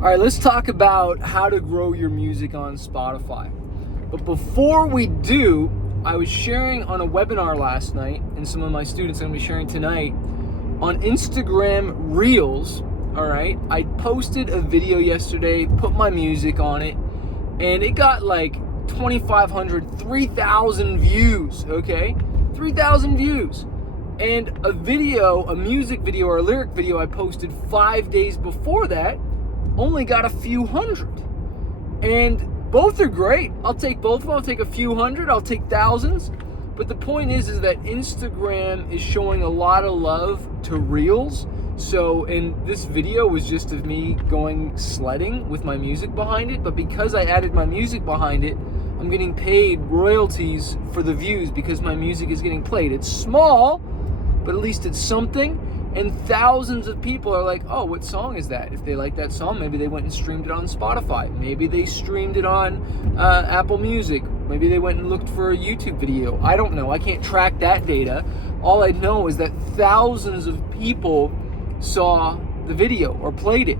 All right, let's talk about how to grow your music on Spotify. But before we do, I was sharing on a webinar last night, and some of my students are going to be sharing tonight, on Instagram Reels. All right, I posted a video yesterday, put my music on it, and it got like 2,500, 3,000 views, okay? 3,000 views. And a music video or a lyric video I posted 5 days before that only got a few hundred. And both are great. I'll take both of them. I'll take a few hundred. I'll take thousands. But the point is that Instagram is showing a lot of love to Reels. So, and this video was just of me going sledding with my music behind it. But because I added my music behind it, I'm getting paid royalties for the views because my music is getting played. It's small, but at least it's something. And thousands of people are like, oh, what song is that? If they like that song, maybe they went and streamed it on Spotify. Maybe they streamed it on Apple Music. Maybe they went and looked for a YouTube video. I don't know. I can't track that data. All I know is that thousands of people saw the video or played it.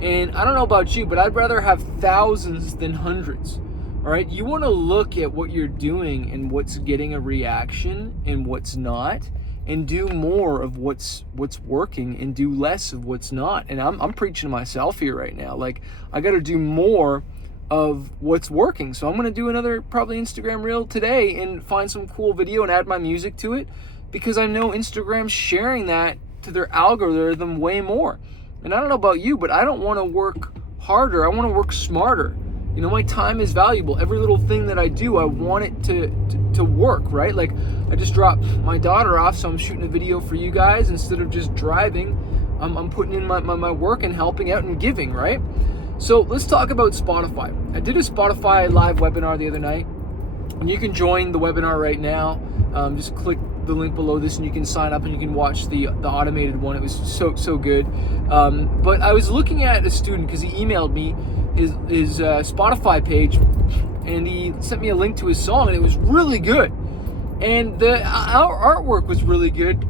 And I don't know about you, but I'd rather have thousands than hundreds. All right? You want to look at what you're doing and what's getting a reaction and what's not, and do more of what's working and do less of what's not. And I'm preaching to myself here right now. Like, I got to do more of what's working. So I'm going to do another probably Instagram reel today and find some cool video and add my music to it, because I know Instagram's sharing that to their algorithm way more. And I don't know about you, but I don't want to work harder. I want to work smarter. You know, my time is valuable. Every little thing that I do, I want it to work, right? Like, I just dropped my daughter off, so I'm shooting a video for you guys instead of just driving. I'm putting in my work and helping out and giving, right? So let's talk about Spotify. I did a Spotify live webinar the other night, and you can join the webinar right now. Just click the link below this and you can sign up and you can watch the automated one. It was so good. But I was looking at a student because he emailed me his Spotify page, and he sent me a link to his song, and it was really good. And our artwork was really good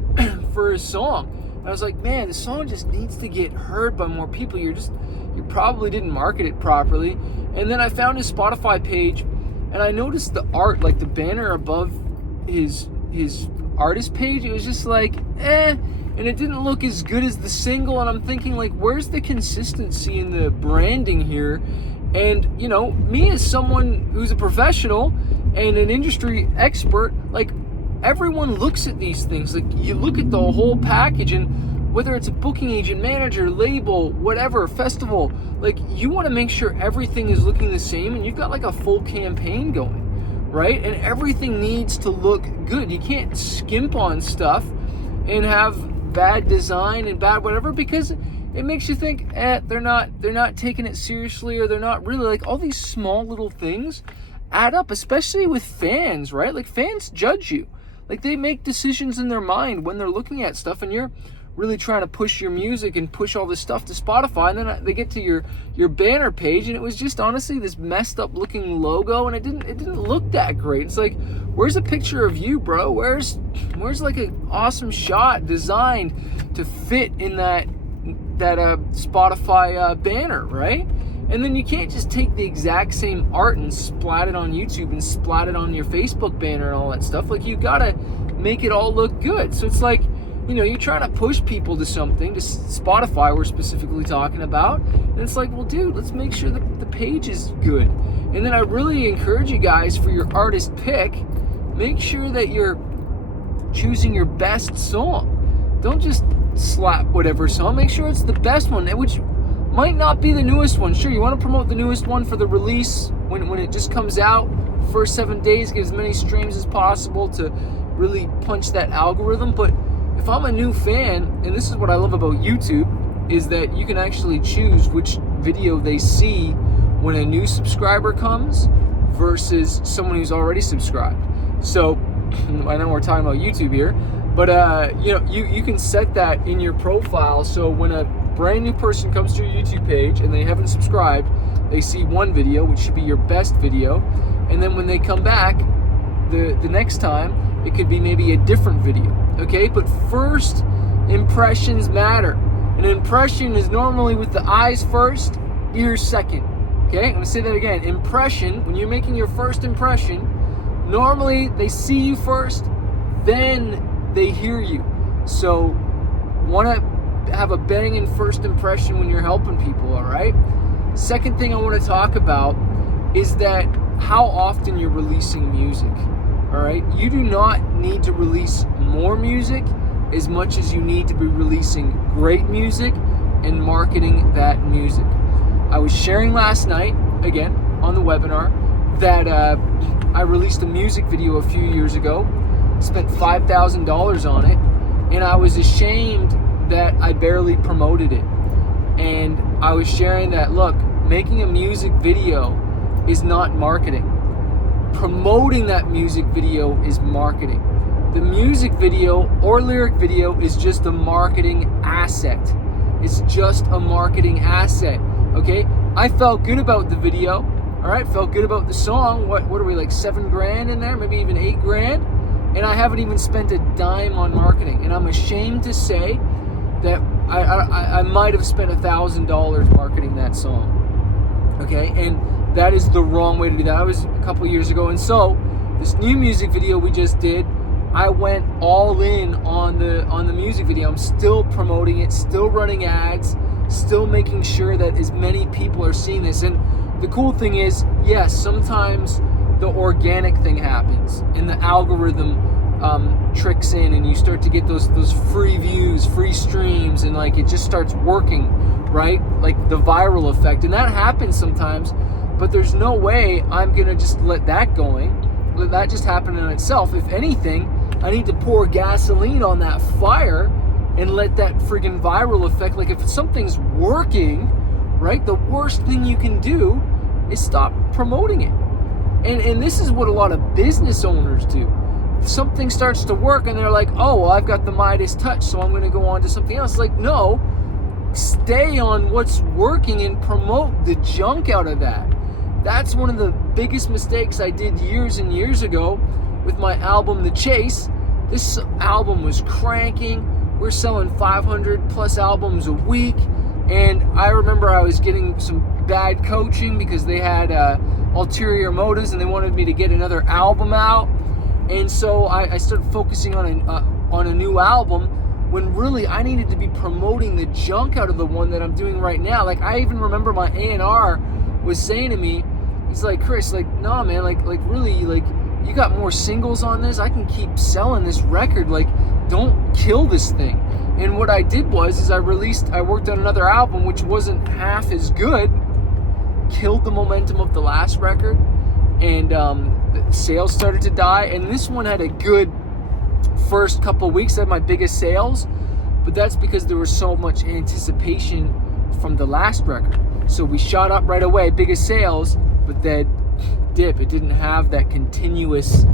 for his song. And I was like, man, the song just needs to get heard by more people. You probably didn't market it properly. And then I found his Spotify page, and I noticed the art, like the banner above his artist page. It was just like, and it didn't look as good as the single. And I'm thinking, like, where's the consistency in the branding here? And, you know, me as someone who's a professional and an industry expert, like, everyone looks at these things. Like, you look at the whole package, and whether it's a booking agent, manager, label, whatever, festival, like, you want to make sure everything is looking the same, and you've got like a full campaign going, right? And everything needs to look good. You can't skimp on stuff and have bad design and bad whatever, because it makes you think, they're not taking it seriously, or they're not really. Like, all these small little things add up, especially with fans, right? Like, fans judge you. Like, they make decisions in their mind when they're looking at stuff, and you're really trying to push your music and push all this stuff to Spotify, and then they get to your banner page, and it was just honestly this messed up looking logo, and it didn't look that great. It's like, where's a picture of you, bro? Where's like an awesome shot designed to fit in that Spotify banner, right? And then you can't just take the exact same art and splat it on YouTube and splat it on your Facebook banner and all that stuff. Like, you gotta make it all look good. So it's like, you know, you're trying to push people to something, to Spotify we're specifically talking about, and it's like, well, dude, let's make sure that the page is good. And then I really encourage you guys, for your artist pick, make sure that you're choosing your best song. Don't just slap whatever song. Make sure it's the best one, which might not be the newest one. Sure, you want to promote the newest one for the release when it just comes out. First 7 days, get as many streams as possible to really punch that algorithm. But if I'm a new fan, and this is what I love about YouTube, is that you can actually choose which video they see when a new subscriber comes versus someone who's already subscribed. So I know we're talking about YouTube here, but you know, you can set that in your profile, so when a brand new person comes to your YouTube page and they haven't subscribed, they see one video, which should be your best video, and then when they come back the next time, it could be maybe a different video, okay? But first impressions matter. An impression is normally with the eyes first ears second. Okay, I'm gonna say that again. Impression, when you're making your first impression, normally they see you first, then they hear you. So wanna have a banging first impression when you're helping people, all right? Second thing I wanna talk about is that how often you're releasing music, all right? You do not need to release more music as much as you need to be releasing great music and marketing that music. I was sharing last night, again, on the webinar, that I released a music video a few years ago, spent $5,000 on it, and I was ashamed that I barely promoted it. And I was sharing that, look, making a music video is not marketing. Promoting that music video is marketing. The music video or lyric video is just a marketing asset. It's just a marketing asset, okay? I felt good about the video, all right? Felt good about the song. What are we, like $7,000 in there? Maybe even $8,000? And I haven't even spent a dime on marketing. And I'm ashamed to say that I might have spent $1,000 marketing that song, okay? And that is the wrong way to do that. That was a couple years ago. And so this new music video we just did, I went all in on the music video. I'm still promoting it, still running ads, still making sure that as many people are seeing this. And the cool thing is, yes, sometimes the organic thing happens and the algorithm tricks in and you start to get those free views, free streams, and like it just starts working, right? Like the viral effect. And that happens sometimes, but there's no way I'm gonna just let that let that just happen in itself. If anything, I need to pour gasoline on that fire and let that friggin' viral effect, like if something's working, right, the worst thing you can do is stop promoting it. And this is what a lot of business owners do. Something starts to work and they're like, oh, well, I've got the Midas touch, so I'm gonna go on to something else. Like, no, stay on what's working and promote the junk out of that. That's one of the biggest mistakes I did years and years ago with my album, The Chase. This album was cranking. We're selling 500 plus albums a week. And I remember I was getting some bad coaching because they had ulterior motives and they wanted me to get another album out. And so I started focusing on a new album when really I needed to be promoting the junk out of the one that I'm doing right now. Like I even remember my A&R was saying to me, he's like, Chris, like, no, man, like really, like, you got more singles on this. I can keep selling this record. Like, don't kill this thing. And what I did was I worked on another album, which wasn't half as good, killed the momentum of the last record, and the sales started to die. And this one had a good first couple weeks. I had my biggest sales, but that's because there was so much anticipation from the last record. So we shot up right away, biggest sales, but that dip, it didn't have that continuous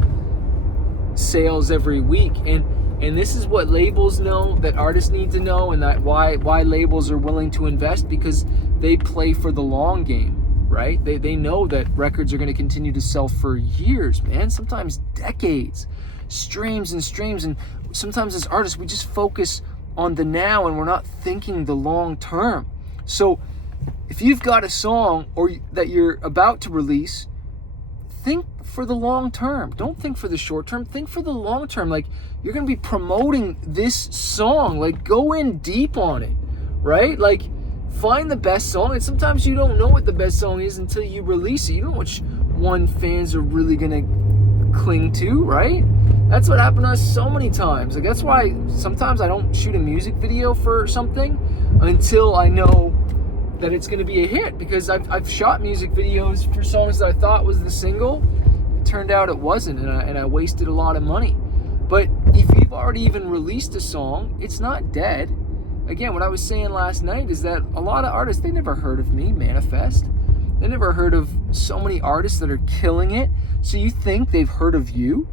sales every week. And this is what labels know, that artists need to know, and that why labels are willing to invest, because they play for the long game, right? They know that records are going to continue to sell for years, man, sometimes decades, streams and streams. And sometimes as artists, we just focus on the now and we're not thinking the long term. So if you've got a song or that you're about to release, think for the long term. Don't think for the short term. Think for the long term. Like, you're going to be promoting this song. Like, go in deep on it, right? Like, find the best song. And sometimes you don't know what the best song is until you release it. You don't know which one fans are really going to cling to, right? That's what happened to us so many times. Like, that's why sometimes I don't shoot a music video for something until I know that it's going to be a hit, because I've shot music videos for songs that I thought was the single. It turned out it wasn't, and I wasted a lot of money. But if you've already even released a song, it's not dead. Again, what I was saying last night is that a lot of artists, they never heard of me, Manifest. They never heard of so many artists that are killing it. So you think they've heard of you?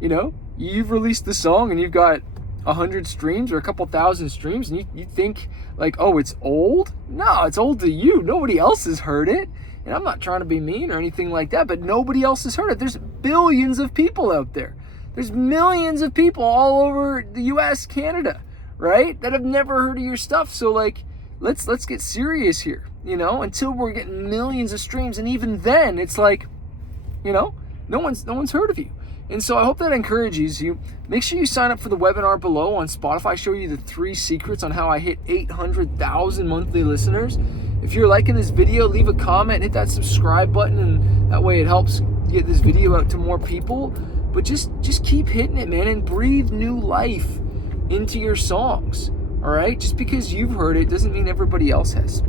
You know, you've released the song and you've got 100 streams or a couple thousand streams, and you think like, oh, it's old? No, it's old to you. Nobody else has heard it. And I'm not trying to be mean or anything like that, but nobody else has heard it. There's billions of people out there. There's millions of people all over the US, Canada, right, that have never heard of your stuff. So like, let's get serious here. until we're getting millions of streams. And even then, it's like, no one's heard of you. And so I hope that encourages you. Make sure you sign up for the webinar below on Spotify. I show you the 3 secrets on how I hit 800,000 monthly listeners. If you're liking this video, leave a comment, hit that subscribe button, and that way it helps get this video out to more people. But just keep hitting it, man, and breathe new life into your songs. All right? Just because you've heard it doesn't mean everybody else has.